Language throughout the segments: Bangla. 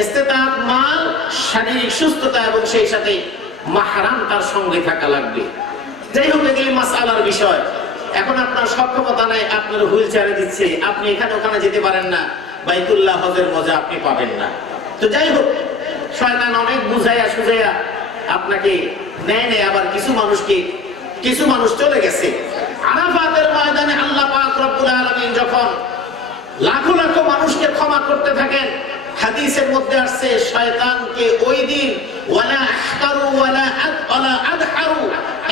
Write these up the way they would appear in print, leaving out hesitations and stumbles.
ইস্তেতাআত মাল, শারীরিক সুস্থতা এবং সেই সাথে মাহরাম তার সঙ্গে থাকা লাগবে। যাই হোক, এগুলি মাসআলার বিষয়। এখন আপনার সক্ষমতা নাই, আপনার হুইল চেয়ারে দিচ্ছে, আপনি এখানে ওখানে যেতে পারেন না, বাইতুল্লাহ হজের মজা আপনি পাবেন না। তো যাই হোক, শয়তান অনেক বুঝাইয়া সুঝাইয়া আপনাকে নেয়, আবার কিছু মানুষ চলে গেছে। আরাফাতের ময়দানে আল্লাহ পাক রব্বুল আলামিন যখন লাখো লাখো মানুষকে ক্ষমা করতে থাকেন, হাদিসের মধ্যে আসছে শয়তানকে ওই দিন ওয়ালা আহকারু ওয়ালা আদহারু,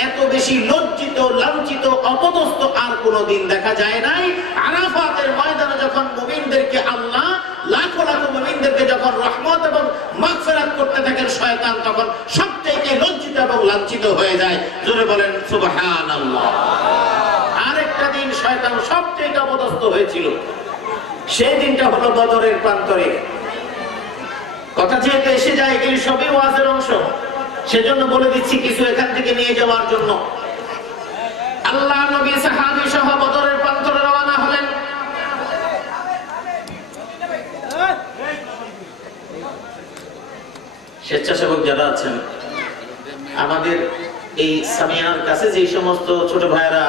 এত বেশি লজ্জিত, লাঞ্ছিত, অপদস্থ আর কোনদিন দেখা যায় নাই। আরাফাতের ময়দানে যখন মুমিনদেরকে আল্লাহ লাখো লাখো মুমিনদেরকে যখন রহমত এবং মাগফিরাত করতে থাকেন, শয়তান তখন সবচেয়ে লজ্জিত এবং লাঞ্ছিত হয়ে যায়। জোরে বলেন সুবহানাল্লাহ। আরেকটা দিন শয়তান সবচেয়ে অপদস্থ হয়েছিল, সেই দিনটা হলো বদরের প্রান্তরে। কথা যেহেতু এসে যায়, এগুলি সবই ওয়াজের অংশ, সেজন্য বলে দিচ্ছি কিছু এখান থেকে নিয়ে যাওয়ার জন্য। আল্লাহ নবী সাহাবী সহ বদরের প্রান্তরে রওনা হলেন। স্বেচ্ছাসেবক যারা আছেন, আমাদের এই সামিয়ানার কাছে যে সমস্ত ছোট ভাইয়েরা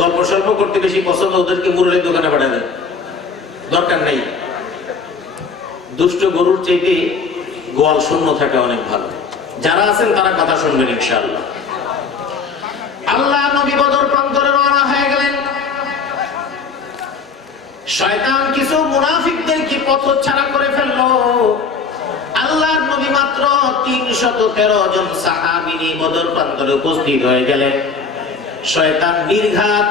গল্প সল্প করতে বেশি পছন্দ, ওদেরকে মুরুলের দোকানে পাঠিয়ে দেন, দরকার নেই। দুষ্ট গরুর চাইতে গোয়াল শূন্য থাকা অনেক ভালো। যারা আছেন তারা কথা শুনবেন ইনশাআল্লাহ। আল্লাহ নবী বদর প্রান্তরে রওনা হয়ে গেলেন। শয়তান কিছু মুনাফিকদেরকে পথচ্ছাড়া করে ফেললো। আল্লাহর নবী মাত্র 313 জন সাহাবী নিয়ে বদর প্রান্তরে উপস্থিত হয়ে গেলেন। শয়তান নির্ঘাত,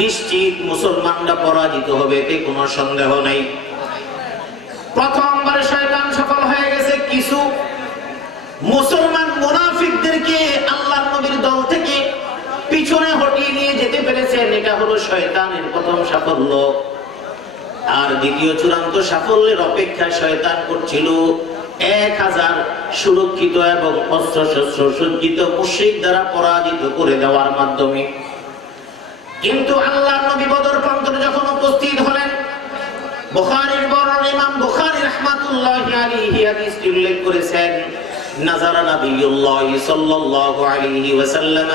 নিশ্চিত মুসলমানরা পরাজিত হবে, এতে কোনো সন্দেহ নাই। প্রথমবারে শয়তান সফল হয়ে গেছে। কিছু মুসলমান মুনাফিকদেরকে আল্লাহর নবীর দল থেকে পিছনে হটিয়ে নিয়ে যেতে পেরেছেন, এটা হলো শয়তানের প্রথম সাফল্য। আর দ্বিতীয় চূড়ান্ত সাফল্যের অপেক্ষায় শয়তান করছিল 1000 সুরক্ষিত এবং অস্ত্রশস্ত্র সজ্জিত মুশরিক দ্বারা পরাজিত করে দেওয়ার মাধ্যমে। কিন্তু আল্লাহর নবী বদর প্রান্তরে যখন উপস্থিত হলেন, বুখারীর বর্ণনা, ইমাম বুখারী রাহমাতুল্লাহি আলাইহি হাদিসটি উল্লেখ করেছেন, নাযারা নবিয়্যুল্লাহ সাল্লাল্লাহু আলাইহি ওয়াসাল্লাম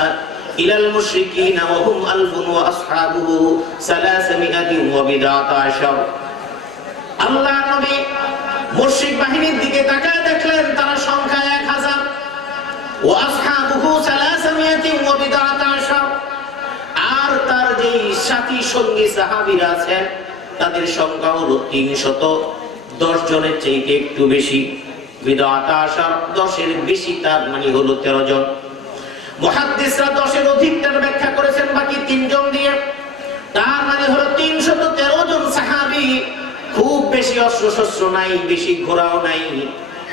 ইলাল মুশরিকিনা ওয়া হুম আলফুন ওয়া আসহাবুহু 319। আল্লাহ নবী মুশরিক বাহিনীর দিকে তাকায় দেখলেন তারা সংখ্যা 1000, ওয়া আসহাবুহু 319, আর তার যে সাথী সঙ্গী সাহাবীরা আছেন তাদের সংখ্যা হলো 310 জনের চাইতে একটু বেশি। বিদআত 10 এর বেশি, তার মানে হলো 13 জন। মুহাদ্দিসরা 10 এর অধিকটার ব্যাখ্যা করেছেন বাকি 3 জন দিয়ে, তার মানে হলো 313 জন সাহাবী। খুব বেশি অস্ত্রশস্ত্র নাই, বেশি ঘোড়াও নাই,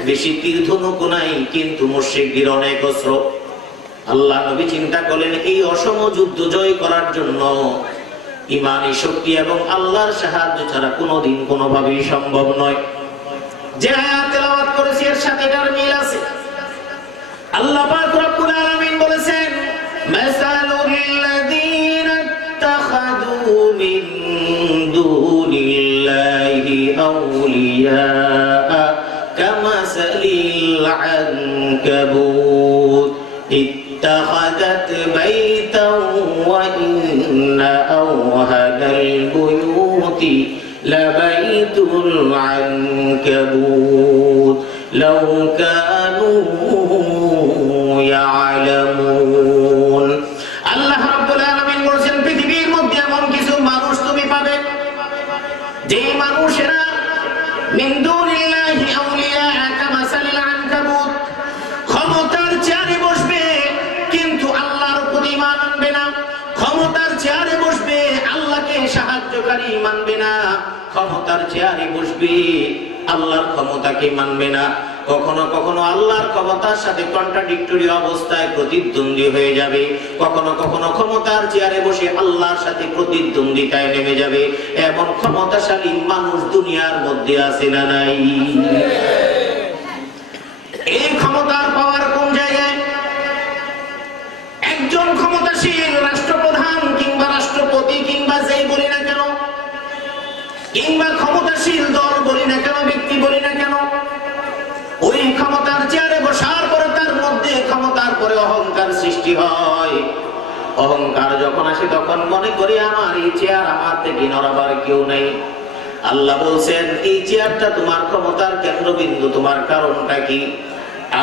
বেশি তীর ধনুকও নাই, কিন্তু মুশরিকদের অনেক অস্ত্র। আল্লাহ নবী চিন্তা করলেন এই অসম যুদ্ধ জয় করার জন্য ঈমানী শক্তি এবং আল্লাহর সাহায্য ছাড়া কোনোদিন কোনোভাবেই সম্ভব নয়। যে আয়াত তেলাওয়াত করেছি এর সাথে এটার মিল আছে। আল্লাহ পাক রব্বুল আলামিন বলেছেন, মাসালুল লাযীনা ইত্তাখাযু মিন দুনিল্লাহি আউলিয়া কামাসালিল আনকাবুত ইত্তাখাযাত বাইতান ওয়া ইন্না আওহানাল বুয়ুতি লাবাইতুল আনকাবুত লাউ কানু ইয়ালামুন। আল্লাহ রাব্বুল আলামিন বলেছেন, পৃথিবীর মধ্যে এমন কিছু মানুষ তুমি পাবে যে মানুষেরা মিন দুনিল্লাহি আউলিয়া কামাসালিল আনকাবুত, ক্ষমতার চেয়ারে বসবে কিন্তু আল্লাহর উপর ঈমান আনবে না। ক্ষমতার চেয়ারে বসবে, আল্লাহকে সাহায্যকারী মানবে না। ক্ষমতার চেয়ারে বসবে, আল্লাহর ক্ষমতাকে মানবে না। কখনো কখনো আল্লাহর ক্ষমতার সাথে কন্ট্রাডিক্টরি অবস্থায় প্রতিদ্বন্দ্বী হয়ে যাবে, কখনো কখনো ক্ষমতার চেয়ারে বসে আল্লাহর সাথে প্রতিদ্বন্দ্বিতায় নেমে যাবে। এমন ক্ষমতাশালী মানুষ দুনিয়ার মধ্যে আছে না নাই? এই ক্ষমতার পাওয়ার কোন জায়গায়? একজন ক্ষমতাশীল রাষ্ট্রপ্রধান কিংবা রাষ্ট্রপতি কিংবা যেই বলি না কেন, কিংবা ক্ষমতাশীল দল বলি না কেন, ব্যক্তি বলি না কেন, চেয়ারে বসার পরে তার মধ্যে ক্ষমতার পরে অহংকার সৃষ্টি হয়। অহংকার যখন আসে তখন মনে করি আমার এই চেয়ার, আমার থেকে নড়াবার কেউ নেই। আল্লাহ বলছেন এই চেয়ারটা তোমার ক্ষমতার কেন্দ্রবিন্দু, তোমার কারণটা কি?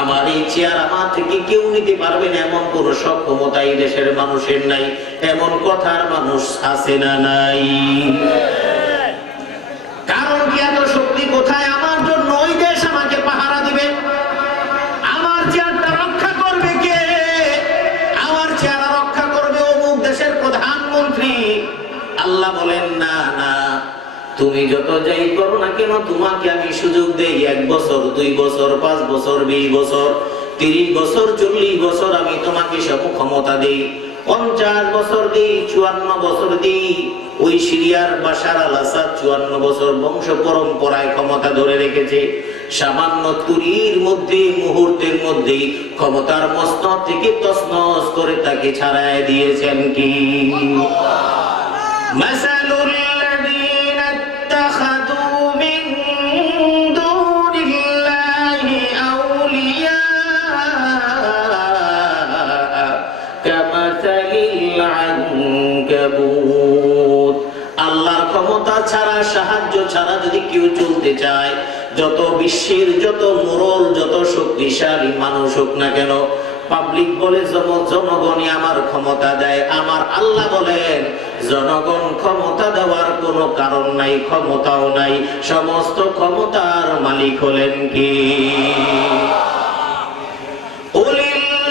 আমার এই চেয়ার আমার থেকে কেউ নিতে পারবে না এমন কোন সক্ষমতা এই দেশের মানুষের নাই। এমন কথার মানুষ আছে না নাই? কারণ কি এত শক্তি কোথায়? আমার জন্য ওই দেশ আমাকে পাহারা দিবে। আমার চেয়ারটা রক্ষা করবে কে? আমার চেয়ার রক্ষা করবে অমুক দেশের প্রধানমন্ত্রী। আল্লাহ বলেন না না, তুমি যত যাই করো না কেন তোমাকে আমি সুযোগ দেই 1 বছর 2 বছর 5 বছর 20 বছর 30 বছর 40 বছর আমি তোমাকে সব ক্ষমতা দেই। 50 বছর দেই, 54 বছর দেই। ওই সিরিয়ার বাশার আল আসাদ 54 বছর বংশ পরম্পরায় ক্ষমতা ধরে রেখেছে। সামান্য তুরির মধ্যে মুহূর্তের মধ্যে ক্ষমতার মসনদ থেকে তছনছ করে তাকে ছাড়াই দিয়েছেন কি? মাসালুল লাযীনা ইত্তাখাযু মিন দুনিল্লাহি আউলিয়া কামাসালিল আনকাবুত। আল্লাহর ক্ষমতা ছাড়া, সাহায্য ছাড়া যদি কেউ চলতে চায়, যত বিশ্বের যত মোড়ল, যত শক্তিশালী মানুষ হোক না কেন, পাবলিক বলে জনগণই আমার ক্ষমতা দেয়, আমার আল্লাহ বলেন জনগণ ক্ষমতা দেওয়ার কোনো কারণ নাই, ক্ষমতাও নাই। সমস্ত ক্ষমতার মালিক হলেন কি?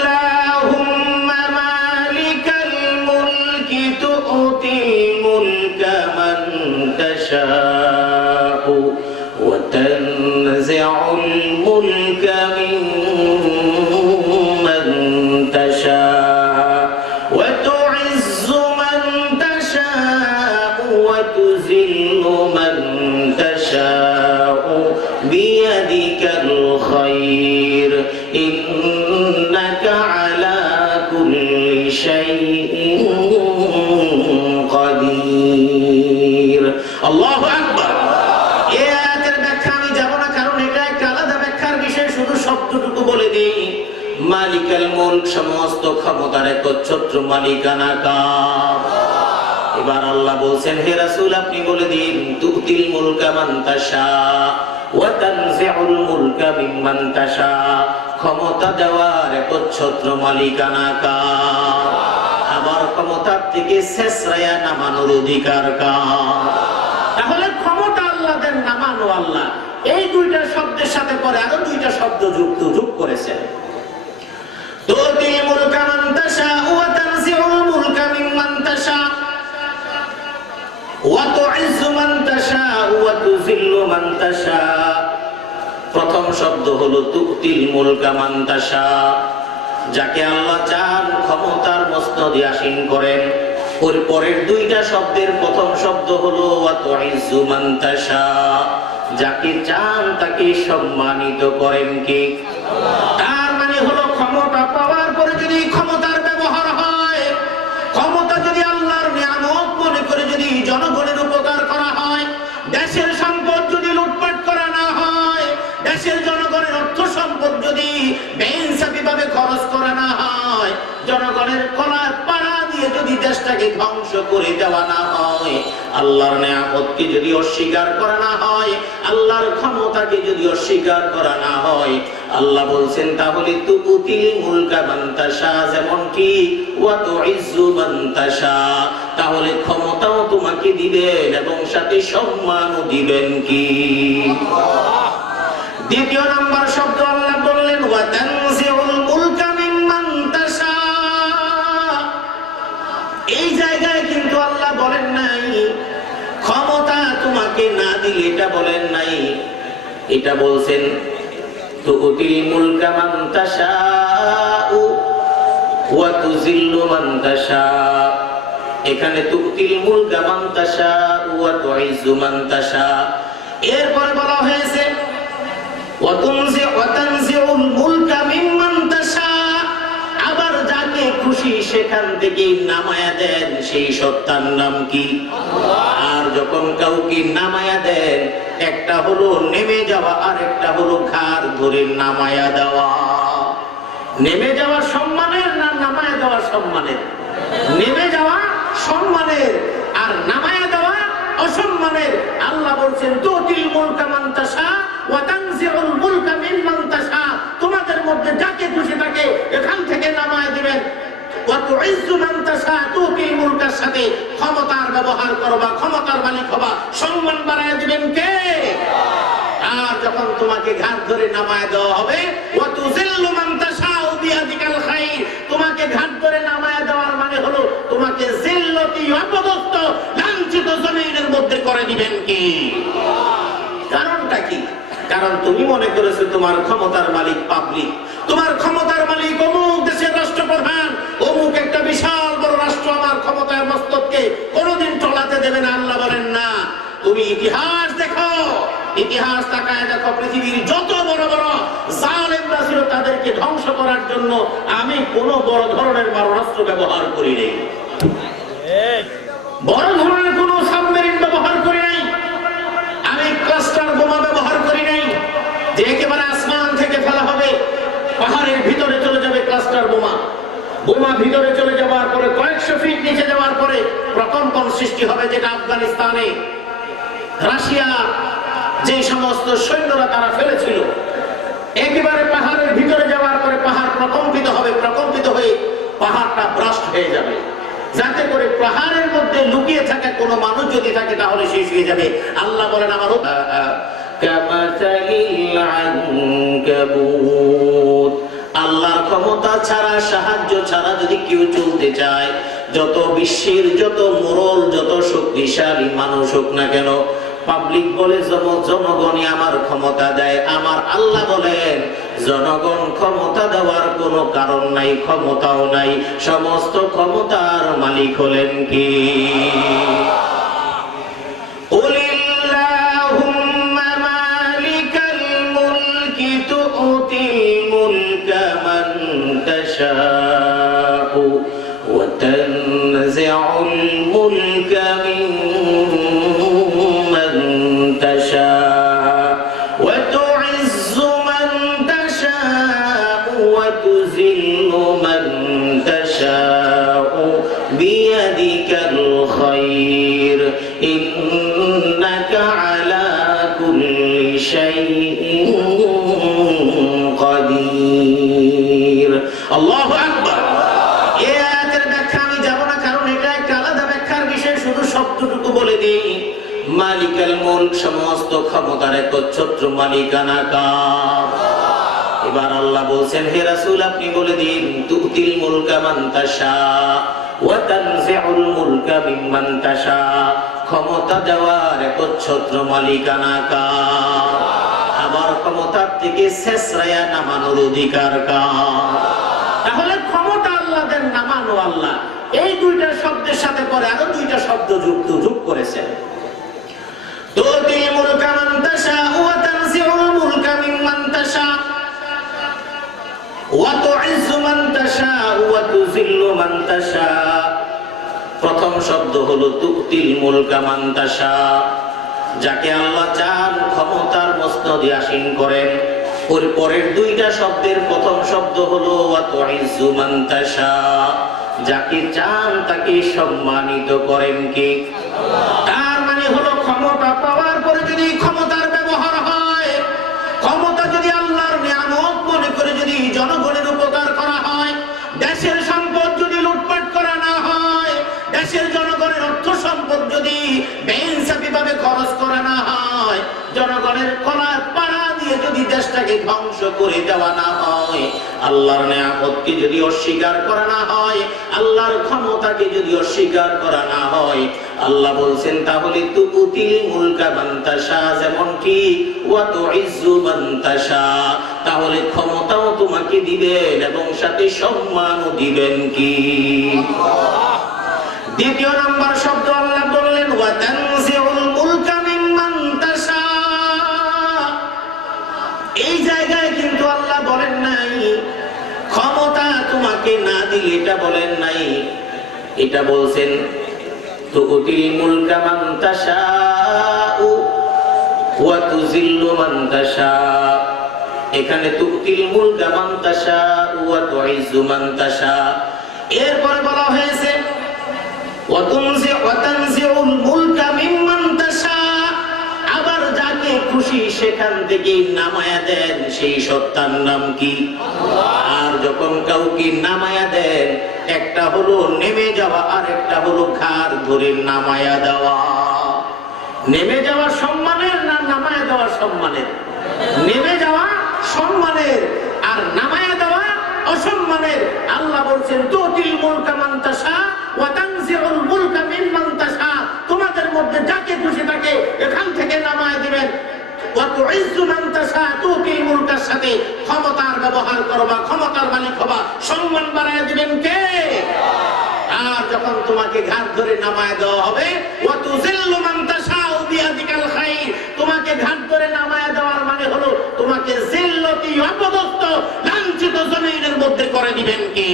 কুলিল্লাহুম্মা মালিকাল মুলকি তু'তিল মুলকা মান তাশাউ ওয়া তানজি'উল মুলকা মিম্মান তাশাউ ওয়া তু'ইজ্জু মান তাশাউ ওয়া তুযিল্লু মান তাশাউ বিয়াদিকাল খায়র ইন্নাকা আলা কুল্লি শাইইন কাদির। আল্লাহু আকবার। এই আয়াতের ব্যাখ্যা আমি যাব না, কারণ এটা একটা আলাদা ব্যাখ্যার বিষয়। শুধু শব্দটুকু বলে দেই, মালিকাল মুলক, সমস্ত ক্ষমতার একচ্ছত্র মালিকানা কার? এবার আল্লাহ বলছেন, হে রাসূল আপনি বলে দিন, তুতিল মুলকা মান তাশা ওয়া তানজিউল মুলকা মিম্মান তাশা। ক্ষমতা দেওয়ার একচ্ছত্র মালিকানা কার? আবার ক্ষমতার থেকে শেষরায়া নামানোর অধিকার কার? তাহলে ক্ষমতা আল্লাহ দেন, নামানো আল্লাহ। এই দুইটা শব্দের সাথে পরে আরো দুইটা শব্দ যোগ করেছেন। তুতিল মুলকা মান তাশা ওয়া তানজিউল মুলকা মিম্মান তাশা ওয়া তু'ইজ্জু মান তাশা ওয়া তুযিল্লু মান তাশা। প্রথম শব্দ হলো তুতিল মুলকা মান তাশা, যাকে আল্লাহ চান ক্ষমতার মসনদে আসীন করেন। ওর পরের দুইটা শব্দের প্রথম শব্দ হলো ওয়া তু'ইজ্জু মান তাশা, যাকে চান তাকে সম্মানিত করেন কি? তার মানে হলো ক্ষমতা পাওয়ার পরে যদি ক্ষমতার ব্যবহার হয়, ক্ষমতা যদি আল্লাহর নিয়ামত মনে করে যদি জনগণের উপকার করা হয়, দেশের সম্পদ যদি লুটপাট করা না হয়, দেশের জনগণের অর্থ সম্পদ যদি বেইনসাফিভাবে খরচ করা না হয়, জনগণের কলার পাড়া দিয়ে যদি দেশটাকে ধ্বংস করে দেওয়া না হয়, আল্লাহর নিয়ামতকে যদি অস্বীকার করা না হয়, আল্লাহর ক্ষমতাকে যদি অস্বীকার করা না হয়, আল্লাহ বলছেন তাহলে তুতিল মুলকা মান তাশা, যেমন কি ওয়া তুইজ্জু মান তাশা, তাহলে ক্ষমতাও তোমাকে দিবেন এবং সাথে সম্মানও দিবেন কি? দ্বিতীয় নাম্বার শব্দ আল্লাহ বললেন ওয়া তানজিউল মুলকা মিম্মান তাশা। এই জায়গায় কিন্তু আল্লাহ বলেন নাই ক্ষমতা তোমাকে না দিলে, এটা বলেন নাই। এটা বলছেন তুতিল মুলকা মান তাশা ওয়া তুযিল্লু মান তাশা। এখানে তুতিল মুলকা মান তাশা ওয়া তুইজ্জু মান তাশা। এরপরে বলা হয়েছে ওয়া তানজিউল মুলকা মিম্মান তাশা, আবার যাকে খুশি সেখান থেকে নামায়া দেন, সেই সত্তার নাম কি? আর যখন কাউকে নামায়া দেন, একটা হলো নেমে যাওয়া আর একটা হলো ঘাড় ধরে নামায়া দেওয়া। নেমে যাওয়া সম্মানের না নামায়া দেওয়া সম্মানের? নেমে যাওয়া সম্মানের আর নামায়া দেওয়া অসম্মানের। আল্লাহ বলছেন তুতিল মুলকা মান তাশা ওয়া তানজিউল মুলকা মিম্মান তাশা, তোমাদের মধ্যে যাকে খুশি তাকে এখান থেকে নামায় দিবেন। ওয়া তুইজ্জু মান তাশা, তুতিল মুলকার সাথে ক্ষমতার ব্যবহার করবা, ক্ষমতার মালিক হবা, সম্মান বাড়ায় দিবেন কে? আর যখন তোমাকে ঘাট ধরে নামায় দেওয়া হবে, ওয়া তুযিল্লু মান তাশা বিয়াদিকাল খায়র, তোমাকে ঘাট ধরে নামায় দেওয়ার মানে হলো তোমাকে জিল্লতি অপদস্থ লাঞ্ছিত জমিনের মধ্যে করে দিবেন কি? কারণটা কি? কারণ তুমি মনে করেছো তোমার ক্ষমতার মালিক পাবলিক, তোমার ক্ষমতার মালিক অমুক দেশের রাষ্ট্রপ্রধান, অমুক একটা বিশাল বড় রাষ্ট্র আমার ক্ষমতার মস্তককে কোনোদিন টলাতে দেবে না। আল্লাহ বলেন না, তুমি ইতিহাস দেখো, ইতিহাস তাকায় দেখো, পৃথিবীর যত বড় বড় জালেমরা ছিল তাদেরকে ধ্বংস করার জন্য আমি কোনো বড় ধরনের মারণাস্ত্র ব্যবহার করি নাই, বড় ধরনের কোনো সাবমেরিন ব্যবহার করি নাই, আমি ক্লাস্টার বোমা ব্যবহার করি নাই যে একেবারে আসমান থেকে ফেলা হবে, পাহাড়ের ভিতরে চলে যাবে ক্লাস্টার বোমা। বোমা ভিতরে চলে যাওয়ার পরে কয়েকশো ফিট নিচে যাওয়ার পরে প্রকম্পন সৃষ্টি হবে, যেটা আফগানিস্তানে রাশিয়া যে সমস্ত সৈন্যরা তারা ফেলেছিল, একেবারে পাহাড়ের ভিতরে যাওয়ার পরে পাহাড় প্রকম্পিত হবে, প্রকম্পিত হয়ে পাহাড়টা ব্রাস্ট হয়ে যাবে, যাতে করে পাহাড়ের মধ্যে লুকিয়ে থাকা কোনো মানুষ যদি থাকে তাহলে শেষ হয়ে যাবে। আল্লাহ বলেন আমার আল্লাহর ক্ষমতা ছাড়া, সাহায্য ছাড়া যদি কেউ চলতে চায়, যত বিশ্বের যত মোড়ল, যত শক্তিশালী মানুষ হোক না কেন, পাবলিক বলে জনগণই আমার ক্ষমতা দেয়, আমার আল্লাহ বলেন জনগণ ক্ষমতা দেওয়ার কোনো কারণ নাই, ক্ষমতাও নাই, সমস্ত ক্ষমতার মালিক হলেন কি? কুলিল্লাহুম্মা মালিকাল মুলকি তু'তিল মুলকা মান তাশাউ ওয়া তানজিউল মুলকা মিম্মান তাশাউ ওয়া তু'ইজ্জু মান তাশাউ ওয়া তুযিল্লু মান তাশাউ বিয়াদিকাল খায়র ইন্নাকা আলা কুল্লি শাইইন কাদির। আল্লাহু আকবার। এই আয়াতের ব্যাখ্যা আমি যাব না, কারণ এটা একটা আলাদা ব্যাখ্যার বিষয়, শুধু শব্দটুকু বলে দেই। মালিকাল মুলক, সমস্ত ক্ষমতার একচ্ছত্র মালিকানা কার? এবার আল্লাহ বলছেন, হে রাসূল আপনি বলে দিন, তুতিল মুলকা মান তাশা ওয়া তানজিউল মুলকা মিম্মান তাশা, ক্ষমতা দেওয়ার একচ্ছত্র মালিকানা কার? আবার ক্ষমতার থেকে শেষরায়া নামানোর অধিকার কার? তাহলে ক্ষমতা আল্লাহ দেন, নামানো আল্লাহ। এই দুইটা শব্দের সাথে পরে আরো দুইটা শব্দ যোগ করেছেন। তুতিল মুলকা মান তাশা ওয়া তানজিউল মুলকা মিম্মান তাশা ওয়া তুইজ্জু মান তাশা ওয়া তুযিল্লু মান তাশা। প্রথম শব্দ হলো তুতিল মুলকা মান তাশা, যাকে আল্লাহ চান ক্ষমতার মসনদে আসীন করেন। ওর পরের দুইটা শব্দের প্রথম শব্দ হলো ওয়া তুইজ্জু মান তাশা, যাকে চান তাকে সম্মানিত করেন কে? তার মানে হলো ক্ষমতা পাওয়ার পরে যদি ক্ষমতার ব্যবহার হয়, ক্ষমতা যদি আল্লাহর নিয়ামত মনে করে যদি জনগণের উপকার করা হয়, দেশের সম্পদ যদি লুটপাট করা না হয়, দেশের জনগণের অর্থ সম্পদ যদি বেইনসাফিভাবে খরচ করা না হয়, জনগণের কলার পাড়া দিয়ে যদি দেশটাকে ধ্বংস করে দেওয়া না হয়, আল্লাহর নিয়ামতকে যদি অস্বীকার করা না হয়, আল্লাহর ক্ষমতাকে যদি অস্বীকার করা না হয়, আল্লাহ বলছেন তাহলে তুতিল মুলকা মান তাশা, যেমন কি ওয়া তুইজ্জু মান তাশা, তাহলে ক্ষমতাও তোমাকে দিবেন এবং সাথে সম্মানও দিবেন কি? দ্বিতীয় নাম্বার শব্দ আল্লাহ বললেন ওয়া তানজিউল মুলকা মিম্মান তাশা। এই জায়গায় কিন্তু আল্লাহ বলেন নাই ক্ষমতা তোমাকে না দিলে, এটা বলেন নাই, এটা বলছেন তুতিল মুলকা মান তাশাউ ওয়া তুযিল্লু মান তাশাউ। এখানে তুতিল মুলকা মান তাশাউ ওয়া তুইজ্জু মান তাশাউ। এরপরে বলা হয়েছে ওয়া তানজিউল মুলকা মিম্মান তাশাউ। আবার যাকে খুশি সেখান থেকে নামায়া দেন, সেই সত্তার নাম কি? আর যখন কাউকে নামায়া দেন, একটা হলো নেমে যাওয়া আর একটা হলো ঘাড় ধরে নামায়া দেওয়া। নেমে যাওয়া সম্মানের না নামায়া দেওয়া সম্মানের? নেমে যাওয়া সম্মানের আর নামায়া দেওয়া অসম্মানের। আল্লাহ বলছেন তুতিল মুলকা মান তাশা ওয়া তানজিউল মুলকা মিম্মান তাশা। তোমাদের মধ্যে যাকে খুশি তাকে এখান থেকে নামায়া দিবেন। ওয়া তুইজ্জু মান তাশা, তুতিল মুলকার সাথে ক্ষমতার ব্যবহার করবা, ক্ষমতার মালিক হবা, সম্মান বাড়ায় দিবেন কে? আর যখন তোমাকে ঘাট ধরে নামায় দেওয়া হবে, ওয়া তুযিল্লু মান তাশাউ বিয়াদিকাল খায়র, তোমাকে ঘাট ধরে নামায় দেওয়ার মানে হলো তোমাকে জিল্লতি অপদস্থ লাঞ্ছিত জমিনের মধ্যে করে দিবেন কি?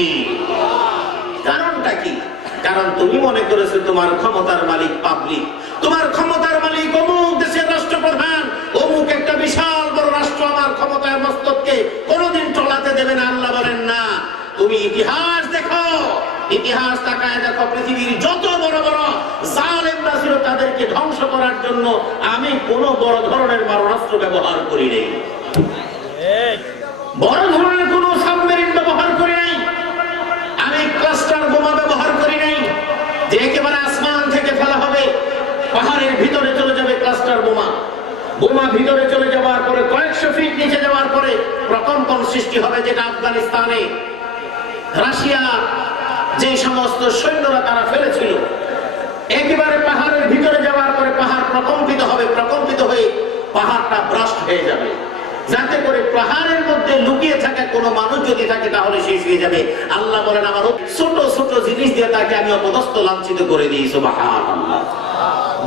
কারণটা কি? কারণ তুমি মনে করেছো তোমার ক্ষমতার মালিক পাবলিক, তোমার ক্ষমতার মালিক অমুক দেশের রাষ্ট্রপ্রধান, অমুক একটা বিশাল বড় রাষ্ট্র আমার ক্ষমতার মস্তককে কোনোদিন চলাতে দেবে না। আল্লাহ বলেন না, তুমি ইতিহাস দেখো, ইতিহাস তাকায় দেখো, পৃথিবীর যত বড় বড় জালেমরা ছিল তাদেরকে ধ্বংস করার জন্য আমি কোন বড় ধরনের মারণাস্ত্র ব্যবহার করি নাই, বড় ধরনের কোন সাবমেরিন ব্যবহার করি নাই, আমি ক্লাস্টার বোমা ব্যবহার করি নাই যে একেবারে আসমান থেকে ফেলা হবে, পাহাড়ের ভিতরে চলে যাবে ক্লাস্টার বোমা। বোমা ভিতরে চলে যাওয়ার পরে কয়েকশো ফিট নিচে যাওয়ার পরে প্রকম্পন সৃষ্টি হবে, যেটা আফগানিস্তানে রাশিয়া যে সমস্ত সৈন্যরা তারা ফেলেছিল। একেবারে পাহাড়ের ভিতরে যাওয়ার পরে পাহাড় প্রকম্পিত হবে, প্রকম্পিত হয়ে পাহাড়টা ব্রাস্ট হয়ে যাবে, যাতে করে পাহাড়ের মধ্যে লুকিয়ে থাকা কোনো মানুষ যদি থাকে তাহলে শেষ হয়ে যাবে। আল্লাহ বলেন আমার ছোট ছোট জিনিস দিয়ে তাকে আমি অপদস্থ লাঞ্ছিত করে দিই। সুবহানাল্লাহ।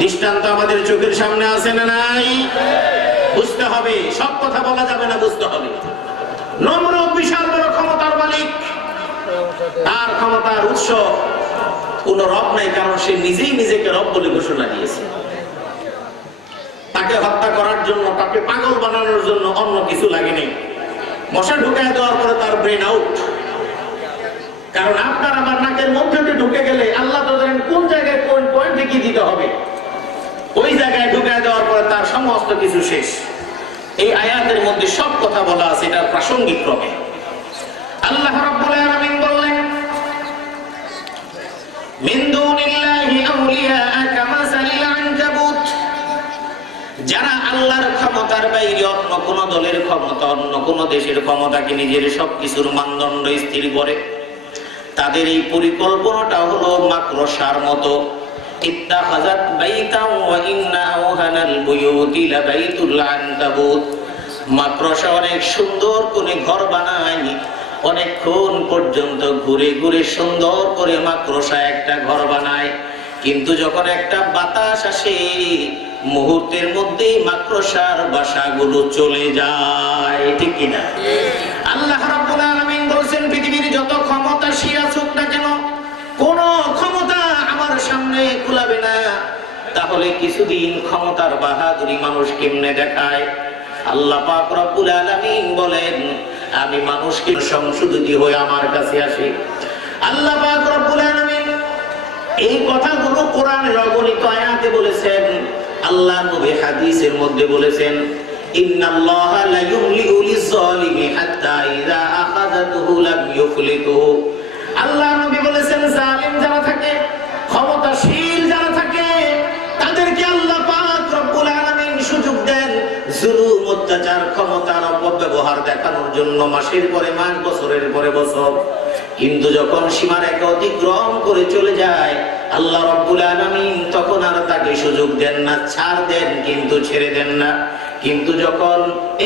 দৃষ্টান্ত আমাদের চোখের সামনে আছে না নাই? বুঝতে হবে, সব কথা বলা যাবে না, বুঝতে হবে। নমরুদ বিশাল বড় ক্ষমতার মালিক, তার ক্ষমতার উৎস কোন রব নাই, কারণ সে নিজেই নিজেকে রব বলে ঘোষণা দিয়েছে। তাকে হত্যা করার জন্য, তাকে পাগল বানানোর জন্য অন্য কিছু লাগে নাই। মশা ঢুকায় দেওয়ার পরে তার ব্রেন আউট। কারণ আপনার আমার নাকের মধ্যে ঢুকে গেলে আল্লাহ তো জানেন কোন জায়গায় কোন পয়েন্টে কি দিতে হবে, ওই জায়গায় ঢুকায় দেওয়ার পরে তার সমস্ত কিছু শেষ। এই আয়াতের মধ্যে সব কথা বলা আছে, এটা প্রাসঙ্গিক ক্রমে। আল্লাহ রাব্বুল আলামিন বললেন মিন দুনিল্লাহি আউলিয়া কামাসালিল আনকাবুত, যারা আল্লাহর ক্ষমতার বাইরে অন্য কোন দলের ক্ষমতা, অন্য কোন দেশের ক্ষমতাকে নিজের সবকিছুর মানদণ্ড স্থির করে, তাদের এই পরিকল্পনাটা হলো মাকড়সার মতো। ইত্তাখাযাত বাইতান ওয়া ইন্না আওহানাল বুয়ুতি লাবাইতুল আনকাবুত। মাকড়সা অনেক সুন্দর করে ঘর বানায়, অনেকক্ষণ পর্যন্ত ঘুরে ঘুরে সুন্দর করে মাকড়সা একটা ঘর বানায়, কিন্তু যখন একটা বাতাস আসে মুহূর্তের মধ্যেই মাকড়সার বাসাগুলো চলে যায়, ঠিক কিনা? আল্লাহ রাব্বুল আলামিন বলেছেন পৃথিবীর যত ক্ষমতাশী আছুক না কেন, কোন ক্ষমতা আমার সামনে কুলাবে না। তাহলে কিছুদিন ক্ষমতার বাহাদুরি মানুষ কেমনে দেখায়? আল্লাহ পাক রব্বুল আলামিন বলেন আমি মানুষকে সংশোধিত হয়ে আমার কাছে আসি। আল্লাহ পাক রব্বুল আলামিন এই কথাগুলো কোরআনের অগণিত আয়াতে বলেছেন, আল্লাহ নবী হাদিসের মধ্যে বলেছেন ইন্নাল্লাহা লা ইউমলিউ লিয-যালিমি হাত্তা ইযা আখাযাতুহু লাম ইউফলিতুহু। আল্লাহ নবী বলেছেন জালিম যারা থাকে, ক্ষমতাশীল যারা থাকে, তাদেরকে আল্লাহ পাক রব্বুল আলামিন সুযোগ দেন জুলুম, অত্যাচার, ক্ষমতার অপব্যবহার দেখানোর জন্য মাসের পরে মাস, বছরের পরে বছর। কিন্তু যখন সীমারেখা অতিক্রম করে চলে যায় আল্লাহ রাব্বুল আলামিন তখন আর তাকে সুযোগ দেন না, ছাড় দেন কিন্তু ছেড়ে দেন না। কিন্তু যখন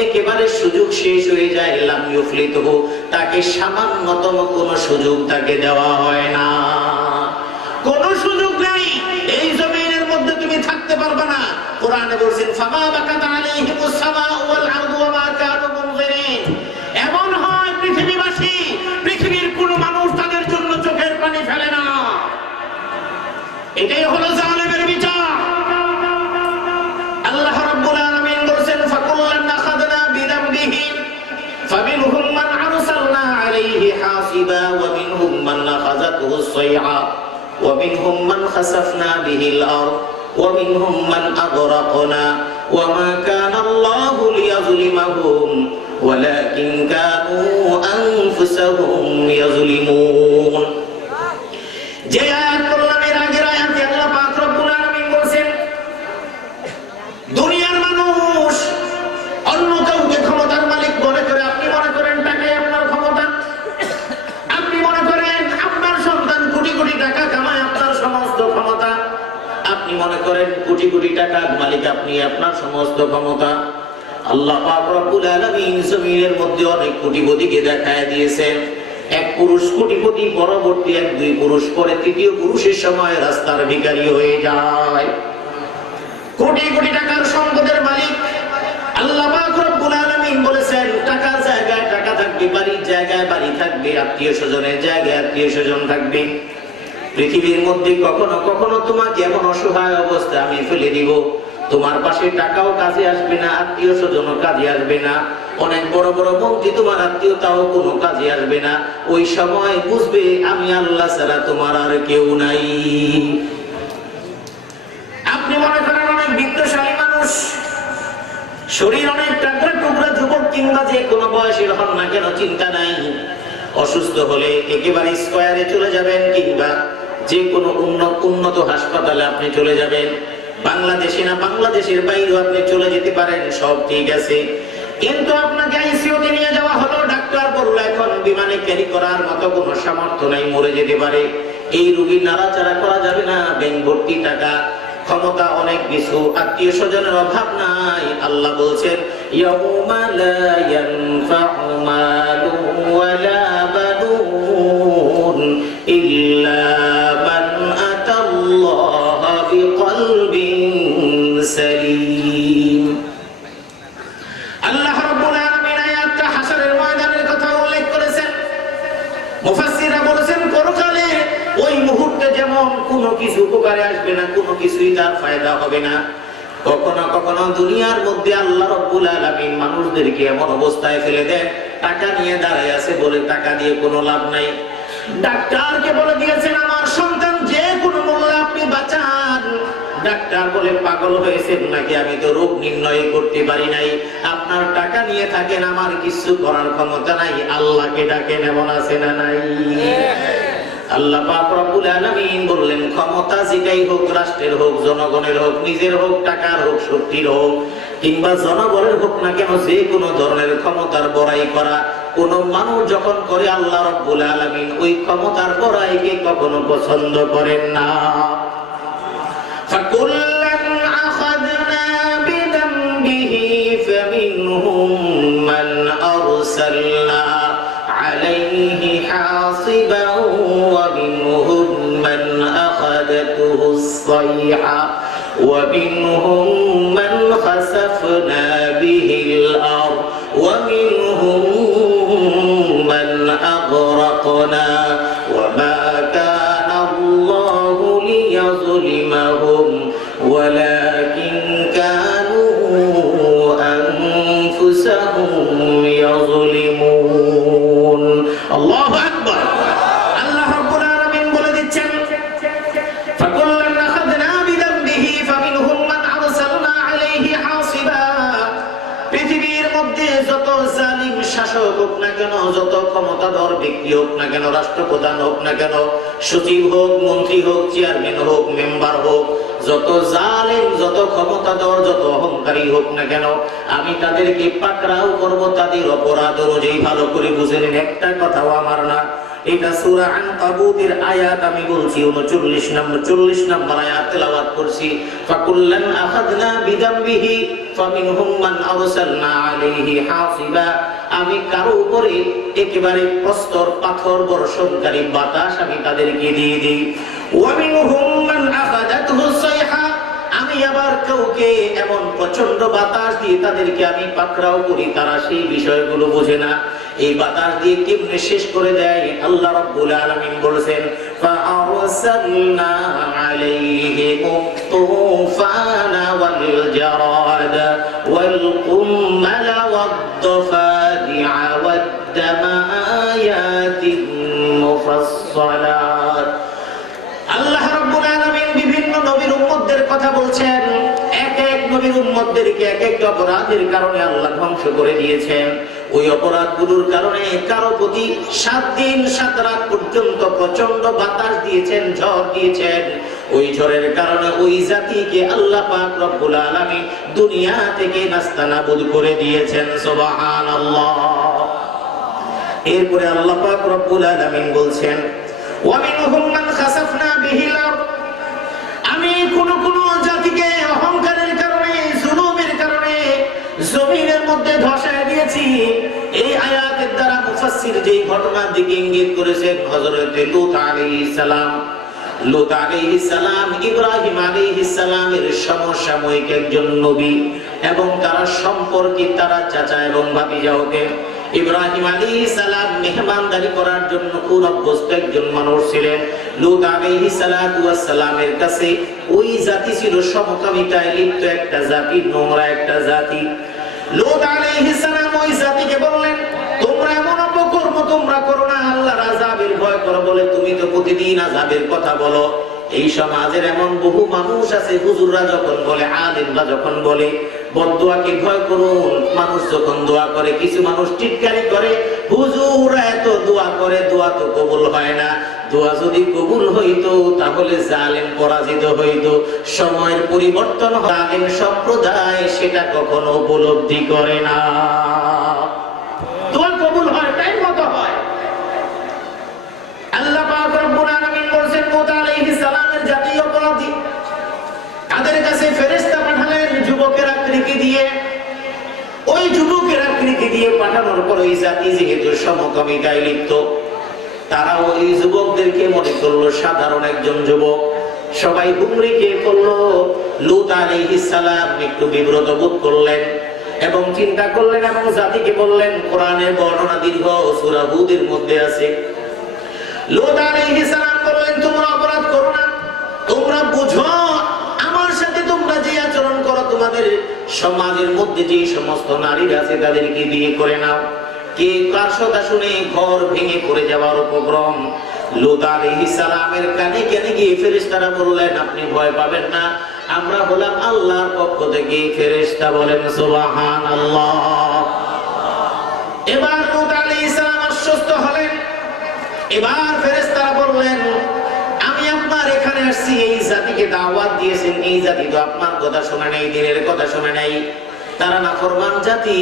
একেবারে সুযোগ শেষ হয়ে যায় লাম ইউফলিতুহু, তাকে সামান্যতম কোনো সুযোগ তাকে দেওয়া হয় না, কোনো সুযোগ নাই। এই জমিনের মধ্যে তুমি থাকতে পারবে না। কোরআনে বলেছেন ফামা বাকাত আলাইহিমুস সামাউ ওয়াল আরদু ওয়া মা কানু মুনজিরিন। এমন হয় পৃথিবীবাসী, পৃথিবীর কোনো মানুষ তাদের জন্য চোখের পানি ফেলে না। এটাই হলো জালেমের বিচার। আল্লাহ রাব্বুল আলামিন বলেন ফাকুল্লান আখাযনা বিযামবিহি ফামিনহুম মান আরসালনা আলাইহি হাসিবা ওয়া মিনহুম মান আখাযাতুহু as-সাইআ ওয়া মিনহুম মান খাসাফনা বিহিল আরদ ওয়া মিনহুম মান আগরাকনা ওয়া মা কানা আল্লাহু লিয়াযলিমাহুম ওয়ালাকিন কানু আনফুসাহুম ইয়াযলিমুন। যে আয়াত বললাম এর আগের আয়াতে আল্লাহ পাক রব্বুল আলামিন বলেন দুনিয়ার মানুষ অন্য কাউকে ক্ষমতার মালিক মনে করে। আপনি মনে করেন টাকাই আপনার ক্ষমতা, আপনি মনে করেন আপনার সন্তান কোটি কোটি টাকা কামায় আপনার সমস্ত ক্ষমতা, আপনি মনে করেন কোটি কোটি টাকার মালিক আপনি, আপনার সমস্ত ক্ষমতা। আল্লাহ পাক রব্বুল আলামিন জমিনের মধ্যে অনেক কোটিপতিকে দেখায় দিয়েছেন। এক পুরুষ কোটিপতি, পরবর্তী এক দুই পুরুষ পরে তৃতীয় পুরুষের সময় রাস্তার ভিখারি হয়ে যায়। কোটি কোটি টাকার সম্পদের মালিক আল্লাহ পাক রব্বুল আলামিন বলেছেন টাকার জায়গায় টাকা থাকবে, বাড়ির জায়গায় বাড়ি থাকবে, আত্মীয় স্বজনের জায়গায় আত্মীয় স্বজন থাকবে। পৃথিবীর মধ্যে কখনো কখনো তোমাকে এমন অসহায় অবস্থা আমি ফেলে দিব, তোমার পাশে টাকাও কাজে আসবে না, আত্মীয় স্বজনও কাজে আসবে না, অনেক বড় বড় মন্ত্রী তোমার আত্মীয়তাও কোনো কাজে আসবে না। ওই সময় বুঝবে আমি আল্লাহ ছাড়া তোমার আর কেউ নাই। আপনি মনে করেন অনেক বিত্তশালী মানুষ, শরীর অনেক টাকরা টুকরা, যুবক কিংবা যে কোনো বয়সের হন না কেন চিন্তা নাই, অসুস্থ হলে একেবারে স্কয়ারে চলে যাবেন কিংবা যে কোনো উন্নত হাসপাতালে আপনি চলে যাবেন। বাংলাদেশে না বাংলাদেশের বাইরেও আপনি চলে যেতে পারেন, সব ঠিক আছে। কিন্তু আপনাকে আইসিইউতে নিয়ে যাওয়া হলো, ডাক্তার বলল এখন বিমানে ক্যারি করার মতো কোনো সামর্থ্য নাই, মরে যেতে পারে। এই রোগী নাড়াচাড়া করা যাবে না, ব্যাংক ভর্তি টাকা, ক্ষমতা অনেক কিছু, আত্মীয় স্বজনের অভাব নাই। আল্লাহ বলছেন ইয়াউমা লা ইয়ানফাউ মালুন ওয়ালা বানুন ইল্লা মান আতাল্লাহা বিকলবিন সালিম। আল্লাহ রাব্বুল আলামিন আয়াতটা হাসরের ময়দানের কথা উল্লেখ করেছেন। মুফাসসিররা বলেছেন পরকালে ওই মুহূর্তে যেমন কোনো কিছু উপকারে আসবে না, কোনো কিছুই তার ফায়দা হবে না। কখনো কখনো দুনিয়ার মধ্যে আল্লাহ রাব্বুল আলামিন মানুষদেরকে এমন অবস্থায় ফেলে দেন, টাকা নিয়ে দাঁড়ায় আছে বলে টাকা দিয়ে কোনো লাভ নাই। ডাক্তারকে বলে দিয়েছেন আমার সন্তান যে কোনো মূল্যে আপনি বাঁচান। ডাক্তার বলে পাগল হয়েছেন নাকি, আমি তো রোগ নির্ণয় করতে পারি নাই, আপনার টাকা নিয়ে থাকেন, আমার কিছু করার ক্ষমতা নাই। আল্লাহকে ডাকেন, এমন আছে না নাই? আল্লাহ পাক রব্বুল আলামিন বললেন ক্ষমতা যেটাই হোক, রাষ্ট্রের হোক, জনগণের হোক, নিজের হোক, টাকার হোক, শক্তির হোক কিংবা জনগণের হোক না কেন, যে কোনো ধরনের ক্ষমতার বড়াই করা কোন মানুষ যখন করে আল্লাহ রব্বুল আলামিন ওই ক্ষমতার বড়াইকে কখনো পছন্দ করেন না। ফাকুল্লান আখাযনা বিযামবিহি ফামিনহুম মান আরসালনা আলাইহি হাসিবান ওয়া মিনহুম মান আখাযাতুহু as-সাইহা ওয়া মিনহুম মান খাসাফনা বিহিল আরদ ওয়া মিনহুম মান আগরাকনা ওয়া মা কানা আল্লাহু লিয়াযলিমাহুম ওয়ালাকিন কানু আনফুসাহুম ইয়াযলিমুন। আল্লাহু আকবার। আল্লাহ রাব্বুল আলামিন বলে দিচ্ছেন ফাকুল্লান আখাযনা বিযামবিহি ফামিনহুম মান আরসালনা আলাইহি হাসিবা। পৃথিবীর মধ্যে যত জালিম শাসক হোক না কেন, যত ক্ষমতাধর ব্যক্তি হোক না কেন, রাষ্ট্রপ্রধান হোক না কেন, সচিব হোক, মন্ত্রী হোক, চেয়ারম্যান হোক, মেম্বার হোক, যত জালিম, যত ক্ষমতাধর, যত অহংকারী হোক না কেন, আমি তাদেরকে পাকড়াও করব, তাদের অপরাধ অনুযায়ী। ভালো করে বুঝে নিন, একটা কথাও আমার না। এটা সূরা আনকাবুতের আয়াত, আমি বলছি 39 নম্বর আয়াত তেলাওয়াত করছি। ফাকুল্লান আখাযনা বিযামবিহি ফামিনহুম মান আরসালনা আলাইহি হাসিবা। আমি কারো উপরে একেবারে প্রস্তর পাথর বর্ষণকারী বাতাস আমি তাদেরকে দিয়ে দিই। ওয়া মিনহুম মান আখাযাতুহু as-সাইহা। আমি আবার কাউকে এমন প্রচন্ড বাতাস দিয়ে তাদেরকে আমি পাকড়াও করি, তারা সেই বিষয়গুলো বোঝে না। এই বাতাস দিয়ে কেমনে শেষ করে দেয়? আল্লাহ রাব্বুল আলামিন বলেছেন ফাআরসালনা আলাইহিম তুফানা ওয়াল জারাদ ওয়াল কুম্মালা ওয়াদ দাফাদিআ ওয়াদ দামা আয়াতিন মুফাসসালাত। আল্লাহ রাব্বুল আলামিন বিভিন্ন নবীর উম্মতদের কথা বলছেন। এক এক নবীর উম্মতদেরকে এক এক অপরাধের কারণে আল্লাহ ধ্বংস করে দিয়েছেন। ওই অপরাধগুলোর কারণে কারো প্রতি 7 দিন 7 রাত পর্যন্ত প্রচন্ড বাতাস দিয়েছেন, ঝড় দিয়েছেন। ওই ঝড়ের কারণে ওই জাতিকে আল্লাহ পাক রব্বুল আলামিন দুনিয়া থেকে নাস্তানাবুদ করে দিয়েছেন। সুবহানাল্লাহ। এরপরে আল্লাহ পাক রব্বুল আলামিন বলছেন ওয়ামিনহুম মান খাসাফনা বিহিল আরদ। আমি কোন কোন জাতিকে অহংকারের কারণে, জুলুমের কারণে জমিনের মধ্যে ধসায় দিয়েছি। এই আয়াতের দ্বারা মুফাসসির যেই ঘটনার দিকে ইঙ্গিত করেছেন হযরত লূত আলাইহিস সালাম। লূত আলাইহিস সালাম ইব্রাহিম আলাইহিস সালামের সমসাময়িক একজন নবী এবং তারা সম্পর্কে তারা চাচা এবং ভাতিজা হতেন। ইব্রাহিম আলাইহিস সালাম মেহমানদারি করার জন্য খুব অভ্যস্ত একজন মানুষ ছিলেন। লূত আলাইহিস সালামের কাছে ওই জাতি ছিল সমকামিতায় লিপ্ত একটা জাতি, নোংরা একটা জাতি। লূত আলাইহিস সালাম ওই জাতিকে বললেন, তোমরা এমন অপকর্ম তোমরা করো না, আল্লাহর আযাবের ভয় করো বলে তুমি তো প্রতিদিন আযাবের কথা বলো। এই সমাজের এমন বহু মানুষ আছে, হুজুররা যখন বলে, আলেমরা যখন বলে বদদুয়াকে ভয় করুন, মানুষ যখন দোয়া করে কিছু মানুষ টিটকারি করে, হুজুর এত দোয়া করে, দোয়া তো কবুল হয় না। দোয়া যদি কবুল হইতো তাহলে জালেম পরাজিত হইতো। সময়ের পরিবর্তন হয়, জালেম সম্প্রদায় সেটা কখনো উপলব্ধি করে না। দোয়া কবুল হয়, টাইম মতো হয়। আল্লাহ পাক রব্বুল আলামিন বলেন মুসা আলাইহিস সালামের জাতি অপরাধী, তাদের কাছে ফেরেশতা পাঠালেন যুবকের আকৃতি দিয়ে। ওই যুবকের আকৃতি দিয়ে পাঠানোর পর ওই জাতি যেহেতু সমকামিতায় লিপ্ত, তারা ওই যুবকদেরকে মনে করলো সাধারণ একজন যুবক। সবাই হুমড়ি খেয়ে পড়লো। লূত আলাইহিস সালাম একটু বিব্রত বোধ করলেন এবং চিন্তা করলেন এবং জাতিকে বললেন, কোরআনের বর্ণনা দীর্ঘ, সূরা হুদের মধ্যে আছে। লূত আলাইহিস সালাম বললেন, তোমরা অপরাধ করো না, তোমরা বুঝো আমার সাথে তোমরা যে আচরণ করো, তোমাদের সমাজের মধ্যে যে সমস্ত নারীরা আছে তাদেরকে বিয়ে করে নাও। কে কার কথা শুনে ঘর ভেঙে পড়ে যাওয়ার উপক্রম। লূত আলাইহিস সালামের কানে কানে গিয়ে ফেরেশতারা বললেন, আপনি ভয় পাবেন না, আমরা হলাম আল্লাহর পক্ষ থেকে ফেরেশতা। বলেন সুবহানাল্লাহ। এবার লূত আলাইহিস সালাম আশ্বস্ত হলেন। এবার ফেরেশতারা বললেন, আমি আপনার এখানে আসছি, এই জাতিকে দাওয়াত দিয়েছেন, এই জাতি তো আপনার কথা শুনে নাই, দিনের কথা শুনে নাই, তারা নাফরমান জাতি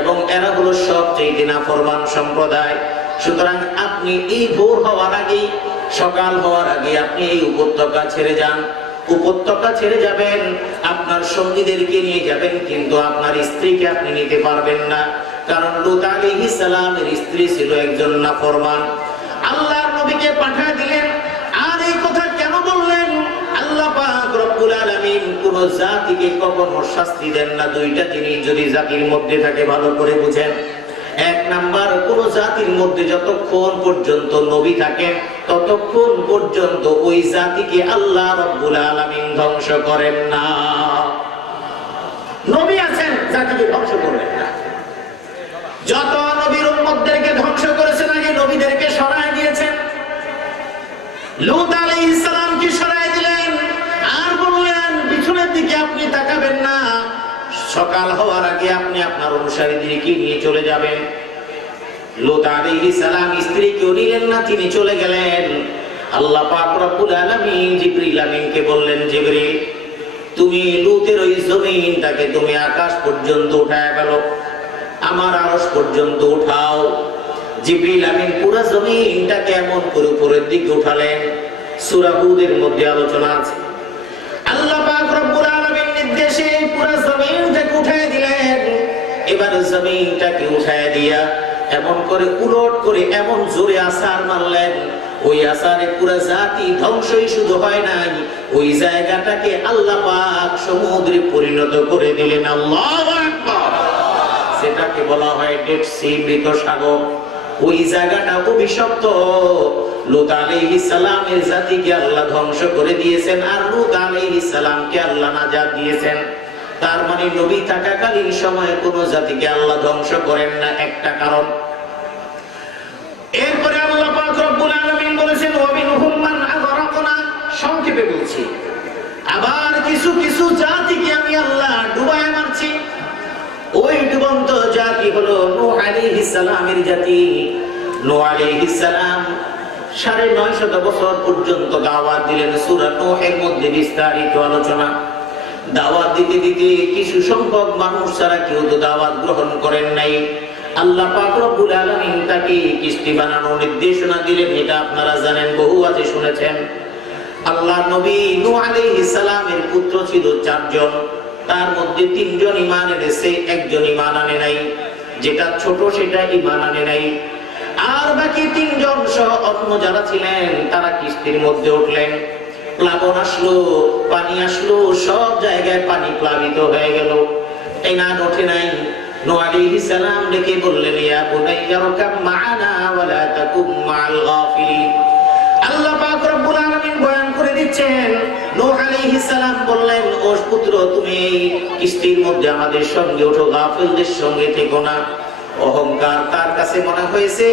এবং এরা হলো সবচেয়ে নাফরমান সম্প্রদায়। সুতরাং আপনি এই ভোর হওয়ার আগে, সকাল হওয়ার আগে আপনি এই উপত্যকা ছেড়ে যান। উপত্যকা ছেড়ে যাবেন, আপনার সঙ্গীদেরকে নিয়ে যাবেন, কিন্তু আপনার স্ত্রীকে আপনি নিতে পারবেন না, কারণ লূত আলাইহিস সালামের স্ত্রী ছিল একজন নাফরমান। আল্লাহর নবীকে পাঠিয়ে দিলেন। আর এই কথা কেন বললেন? আল্লাহ পাক রব্বুল আলামিন কোন জাতিকে কখনো শাস্তি দেন না। দুইটা জিনিস যদি জাতির মধ্যে থাকে ভালো করে বুঝেন। এক নাম্বার, কোন জাতির মধ্যে যতক্ষণ পর্যন্ত নবী থাকেন ততক্ষণ পর্যন্ত ওই জাতিকে আল্লাহ রব্বুল আলামিন ধ্বংস করেন না। নবী আছেন, জাতিকে ধ্বংস করবেন না। যত নবীর উম্মতদেরকে ধ্বংস করেছেন আগে নবীদেরকে সরায় দিয়েছেন। লূত আলাইহিস সালামকে সরায় দিলেন আর বললেন, পিছনের দিকে আপনি তাকাবেন না, সকাল হওয়ার আগে আপনি আপনার অনুসারীদেরকে নিয়ে চলে যাবেন। লূত আলাইহিস সালাম স্ত্রীকেও নিলেন না, তিনি চলে গেলেন। আল্লাহ পাক রব্বুল আলামিন জিবরিল আমিনকে বললেন, জিবরিল তুমি লূতের ওই জমিনটাকে তুমি আকাশ পর্যন্ত উঠায় ফেলো, আমার আরশ পর্যন্ত উঠাও। জিবরিল আমিন পুরো জমিনটাকে এমন করে উপরের দিকে উঠালেন, সূরা হুদের মধ্যে আলোচনা আছে। আল্লাহ পাক রব্বুল আলামিন নির্দেশে পুরো জমিনটাকে উঠায় দিলেন। এবার জমিনটাকে উঠায় দিয়া এমন করে উলট করে এমন জোরে আছাড় মারলেন, ওই আছাড়ে পুরো জাতি ধ্বংসই শুধু হয় নাই, ওই জায়গাটাকে আল্লাহ পাক সমুদ্রে পরিণত করে দিলেন। আল্লাহু আকবার। সেটা যাকে বলা হয় ডেড সি, মৃত সাগর, ওই জায়গাটা অভিশপ্ত। লূত আলাইহিস সালামের জাতিকে আল্লাহ ধ্বংস করে দিয়েছেন, আর লূত আলাইহিস সালামকে আল্লাহ নাজাত দিয়েছেন। তার মানে নবী থাকাকালীন সময়ে কোন জাতিকে আল্লাহ ধ্বংস করেন না, একটা কারণ। এরপরে আল্লাহ পাক রব্বুল আলামিন বলেছেন ওয়া মিনহুম মান আগরাকনা, সংক্ষেপে বলছি। আবার কিছু কিছু জাতিকে আমি আল্লাহ ডুবায় মারছি। ওই ডুবন্ত জাতি হলো নূহ আলাইহিস সালামের জাতি। নূহ আলাইহিস সালাম 950 বছর পর্যন্ত দাওয়াত দিলেন। সূরা নূহের মধ্যে বিস্তারিত আলোচনা। দাওয়াত দিতে দিতে কিছু সংখ্যক মানুষ ছাড়া কেউ তো দাওয়াত গ্রহণ করেন নাই। আল্লাহ পাক রব্বুল আলামিন তাকে কিস্তি বানানোর নির্দেশনা দিলেন। এটা আপনারা জানেন, বহু আছে শুনেছেন। আল্লাহ নবী নূহ আলাইহিস সালামের পুত্র ছিল 4 জন। তার মধ্যে 3 জন ঈমান এনেছে, একজন ঈমান আনে নাই। যেটা ছোট সেটা ঈমান আনে নাই। আর বাকি 3 জন সহ অন্য যারা ছিলেন তারা কিস্তির মধ্যে উঠলেন। প্লাবন আসলো, পানি আসলো, সব জায়গায় পানি প্লাবিত হয়ে গেল। ঈমান ওঠে নাই। নূহ আলাইহিস সালাম ডেকে বললেন ইয়া বুনাইয়া রকাব মা'ানা ওয়া লা তাকুম মা'আল গাফিলিন। আল্লাহ পাক রব্বুল আলামিন বয়ান করে দিচ্ছেন, নূহ আলাইহিস সালাম বললেন ও পুত্র তুমি এই কিস্তির মধ্যে আমাদের সঙ্গে ওঠো, গাফিলদের সঙ্গে থেকো না। অহংকার তার কাছে মনে হয়েছে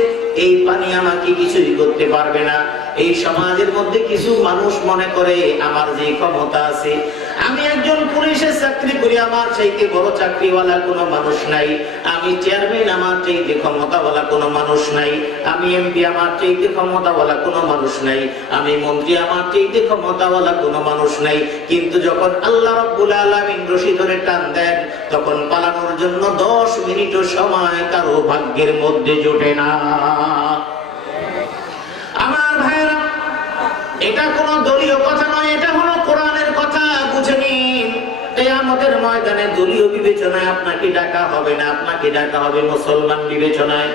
এই পানি আমাকে কিছুই করতে পারবে না। এই সমাজের মধ্যে কিছু মানুষ মনে করে আমার যে ক্ষমতা আছে, আমি একজন পুলিশের চাকরি করি, আমার চাইতে বড় চাকরিওয়ালা কোনো মানুষ নাই। আমি চেয়ারম্যান, আমার চাইতে ক্ষমতাওয়ালা কোনো মানুষ নাই। আমি এমপি, আমার চাইতে ক্ষমতাওয়ালা কোনো মানুষ নাই। আমি মন্ত্রী, আমার চাইতে ক্ষমতাওয়ালা কোনো মানুষ নাই। কিন্তু যখন আল্লাহ রাব্বুল আলামিন রশি ধরে টান দেন, তখন পালানোর জন্য 10 মিনিটও সময় কারো ভাগ্যের মধ্যে জোটে না। আমার ভাইরা, এটা কোনো দলীয় কথা নয়, এটা হলো কোরআনের কথা। বুঝে নিন, কিয়ামতের ময়দানে দলীয় বিবেচনায় আপনাকে ডাকা হবে না, আপনাকে ডাকা হবে মুসলমান বিবেচনায়।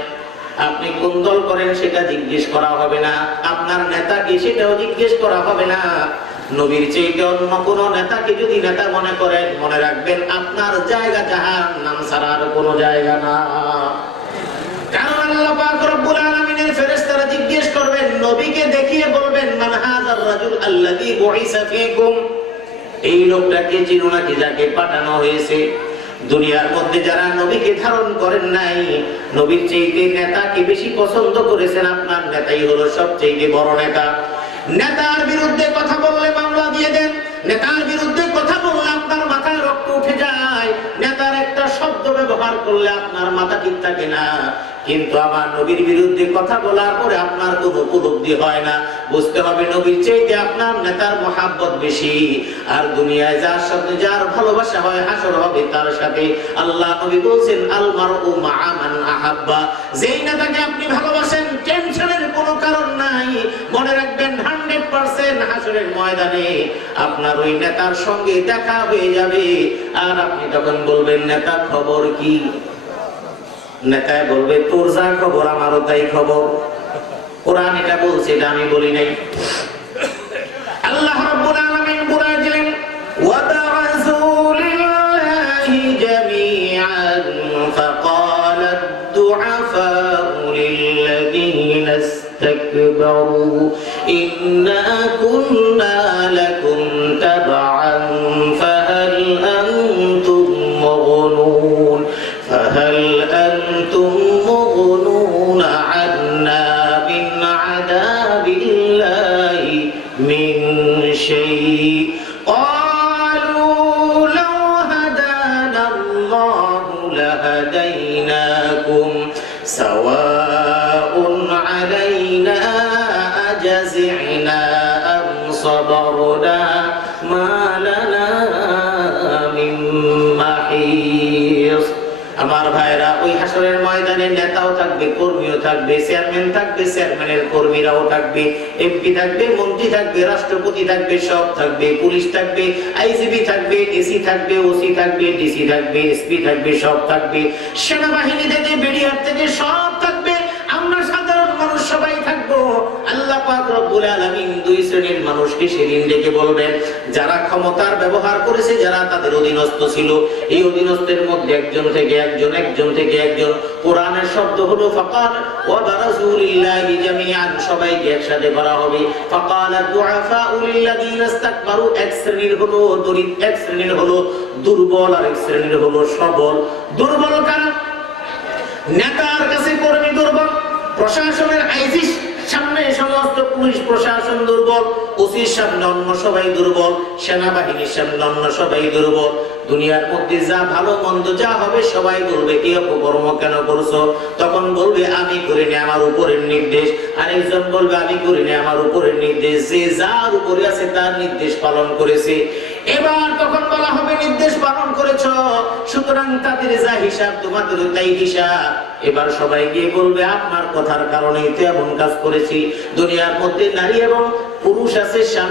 আপনি কোন দল করেন সেটা জিজ্ঞেস করা হবে না, আপনার নেতাকে সেটাও জিজ্ঞেস করা হবে না। নবীর চেয়ে অন্য কোন নেতাকে যদি নেতা মনে করেন, মনে রাখবেন আপনার জায়গা জাহান্নাম ছাড়া আর কোনো জায়গা না। কারণ আল্লাহ পাক রব্বুল আলামিনের ফেরেশতারা জিজ্ঞেস করবেন, নবীকে দেখিয়ে বলবেন মান হাযার রাজুল আল্লাযী বুইসা ফীকুম, এই লোকটাকে চিনো নাকি যাকে পাঠানো হয়েছে? দুনিয়ার মধ্যে যারা নবীকে ধারণ করেন নাই, নবীর চাইতে নেতাকে বেশি পছন্দ করেছেন, আপনার নেতাই হলো সবচেয়ে বড় নেতা। নেতার বিরুদ্ধে কথা বললে মামলা দিয়ে দেন, নেতার বিরুদ্ধে কথা বললে আপনার মাথায় রক্ত উঠে যায়, নেতার একটা শব্দ ব্যবহার করলে আপনার মাথা ঠিক থাকে না। কিন্তু আমার নবীর বিরুদ্ধে কথা বলার পরে আপনার কোনো উপলব্ধি হয় না। বুঝতে হবে নবীর চাইতে আপনার নেতার মহাব্বত বেশি। আর দুনিয়ায় যার সাথে যার ভালোবাসা হয়, হাসর হবে তার সাথে। আল্লাহ নবী বলছেন আল মারউ মা'a মান আহাব্বা, যেই নেতাকে আপনি ভালোবাসেন টেনশনের কোনো কারণ নাই। মনে রাখবেন 100% হাসরের ময়দানে আপনার ওই নেতার সঙ্গে দেখা হয়ে যাবে। আর আপনি তখন বলবেন নেতার খবর কি? নেতায় বলবে তোর যা খবর আমারও তাই খবর। কোরআন এটা বলছে, এটা আমি বলি নাই। আল্লাহ রাব্বুল আলামিন বলে দিলেন ওয়াতা'যু লিল্লাহি জামিআন ফাকালাত দুআফাউ লিল্লাযীনা ইসতাকবারু ইন্না কুন্না লাকুম তাবআন ফাহাল আনতুম মুগনুন ফাহাল أنتم مغنون عنا من عذاب الله من شيء قالوا لو هدانا الله لهديناكم سواء علينا أجزعنا أم صبرنا ما لنا من محيص। আমার ভাইরা, ওই হাসরের ময়দানে নেতাও থাকবে, কর্মীও থাকবে, চেয়ারম্যান থাকবে, চেয়ারম্যানের কর্মীরাও থাকবে, এমপি থাকবে, মন্ত্রী থাকবে, রাষ্ট্রপতি থাকবে, সব থাকবে, পুলিশ থাকবে, আইজিবি থাকবে, এসি থাকবে, ওসি থাকবে, ডিসি থাকবে, এসপি থাকবে, সব থাকবে, সেনাবাহিনী থেকে, বিডিআর থেকে সব থাকবে। আমরা সাধারণ মানুষ সবাই থাকবো। আল্লাহ আল্লাহ পাক রব্বুল আলামিন দুই শ্রেণীর মানুষকে সেদিন ডেকে বলবেন, যারা ক্ষমতার ব্যবহার করেছে, যারা তাদের অধীনস্থ ছিল, এই অধীনস্থের মধ্যে একজন থেকে একজন। কোরআনের শব্দ হলো ফাকাল ওয়া বারাজু লিল্লাহি জামিআন, সবাইকে একসাথে করা হবে। ফাকাল দুআফাউ লিল্লাযিনা ইসতাকবারু, এক শ্রেণীর হলো দরিদ্র, এক শ্রেণীর হলো দুর্বল, আর এক শ্রেণীর হলো সবল। দুর্বল কারা? নেতার কাছে কর্মী দুর্বল, প্রশাসনের আইজি সামনে সমস্ত পুলিশ প্রশাসন দুর্বল, ওসির সামনে অন্য সবাই দুর্বল, সেনাবাহিনীর সামনে অন্য সবাই দুর্বল। দুনিয়ার মধ্যে যা ভালো মন্দ যা হবে সবাই বলবে এই অপকর্ম কেন করছো? তখন বলবে আমি করিনি, আমার উপরের নির্দেশ। আরেকজন বলবে আমি করিনি, আমার উপরের নির্দেশ। যে যার উপরে আছে তার নির্দেশ পালন করেছে। এবার তখন বলা হবে নির্দেশ পালন করেছ, সুতরাং তাদের যা হিসাব তোমাদের তাই হিসাব। এবার সবাই গিয়ে বলবে আপনার কথার কারণেই তো এমন কাজ করেছি। দুনিয়ার মধ্যে নারী এবং পুরুষ আছে।